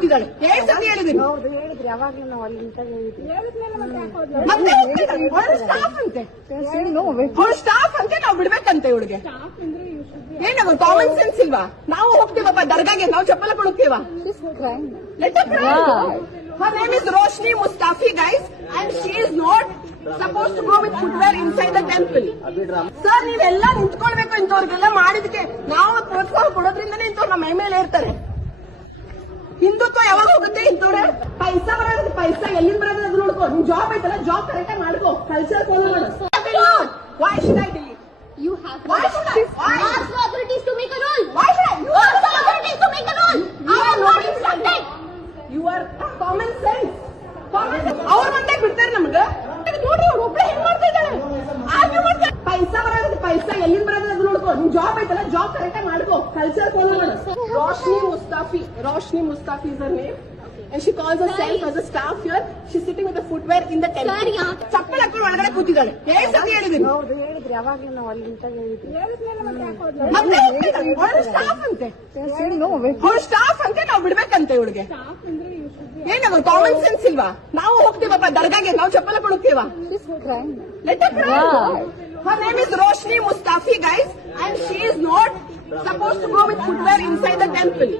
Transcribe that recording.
ಕೂತಿದ್ದಾಳೆ. 7 ಸತಿ ಹೇಳಿದೀನಿ. ಹೇಳಿದ್ರಿ ಯಾವಾಗ್ಲೂ ನಾವು ಅಲ್ಲಿ ಅಂತ ಹೇಳಿದ್ವಿ. ಮತ್ತೆ ಅವಳು ಸ್ಟಾಫ್ ಅಂತೆ, ಅವಳು ಸ್ಟಾಫ್ ಅಂತೆ, ನಾವು ಬಿಡ್ಬೇಕಂತೆ ಇವಳಿಗೆ. ಏನಾಗ ಕಾಮನ್ ಸೆನ್ಸ್ ಇಲ್ವಾ? ನಾವು ಹೋಗ್ತೀವಪ್ಪ ದರ್ಗಾಗೆ, ನಾವು ಚಪ್ಪಲ ಕೊಡುತ್ತೀವ. Her name is Roshni Mustafi, guys, and she is not supposed to go with footwear inside the temple. Sir, ನೀವೆಲ್ಲ ನಿಂತ್ಕೊಳ್ಬೇಕು. ಇಂಥವ್ರಿಗೆಲ್ಲ ಮಾಡಿದಕ್ಕೆ ನಾವು ಪ್ರೋತ್ಸಾಹ ಕೊಡೋದ್ರಿಂದನೇ ಇಂಥವ್ರು ನಮ್ಮ ಮೇಲೆ ಇರ್ತಾರೆ. ಹಿಂದುತ್ವ ಯಾವಾಗ ಹೋಗುತ್ತೆ? ಇಂಥವ್ರೆ ಪೈಸಾ ಬರೋದು, ಪೈಸಾ ಎಲ್ಲಿಂದ ಬರೋದು ಅದು ನೋಡ್ಕೋ. ನಿನ್ ಜಾಬ್ ಐತಲ್ಲ, ಜಾಬ್ ಕರೆಕ್ಟ್ ಆಗಿ ಮಾಡ್ಕೋ, ಕಲ್ಚರ್ ಫಾಲೋ ಮಾಡು. Why should I delete? You have to Why should I? Why? ask the authorities to make a rule. Why should I? You Ask the authorities to make a rule. I am not instructed. You are common sense. ಅವ್ರ ಮಂದಾಗ ಬಿಡ್ತಾರೆ ನಮ್ಗೆ. ನೋಡ್ರಿ, ಅವ್ರು ಒಬ್ಬಳೆ ಹೆಂಗ್ ಮಾಡ್ತಾ ಇದ್ದಾಳೆ. Argue ಮಾಡ್ತಾರೆ. ಪೈಸಾ ಬರೋದು, ಪೈಸಾ ಎಲ್ಲಿಂದ ಬರೋದು ಅದು ನೋಡ್ಕೋ. ನಿನ್ ಜಾಬ್ ಐತಲ್ಲ, ಜಾಬ್ ಕರೆಕ್ಟ್ ಆಗಿ ಮಾಡ್ಕೋ, ಕಲ್ಚರ್ ಫಾಲೋ ಮಾಡು. Roshni Mustafi is her name. And she calls herself as a staff here. She's sitting with the footwear in the temple. ಚಪ್ಪಲ್ ಹಾಕೊಂಡು ಒಳಗಡೆ ಕೂತಿದ್ದಾಳೆ. 7 ಸತಿ ಹೇಳಿದೀನಿ. ಹೇಳಿದ್ರಿ ಯಾವಾಗ್ಲೂ ನಾವು ಅಲ್ಲಿ ಅಂತ ಹೇಳಿದ್ವಿ. ಮತ್ತೆ ಅವಳು ಸ್ಟಾಫ್ ಅಂತೆ, ಅವಳು ಸ್ಟಾಫ್ ಅಂತೆ, ನಾವು ಬಿಡ್ಬೇಕಂತೆ ಇವಳಿಗೆ. ಏನಾಗ ಕಾಮನ್ ಸೆನ್ಸ್ ಇಲ್ವಾ? ನಾವು ಹೋಗ್ತೀವಪ್ಪ ದರ್ಗಾಗೆ, ನಾವು ಚಪ್ಪಲ ಕೊಡುತ್ತೀವ. Her name is Roshni Mustafi, guys, and she is not supposed to go with footwear inside the temple.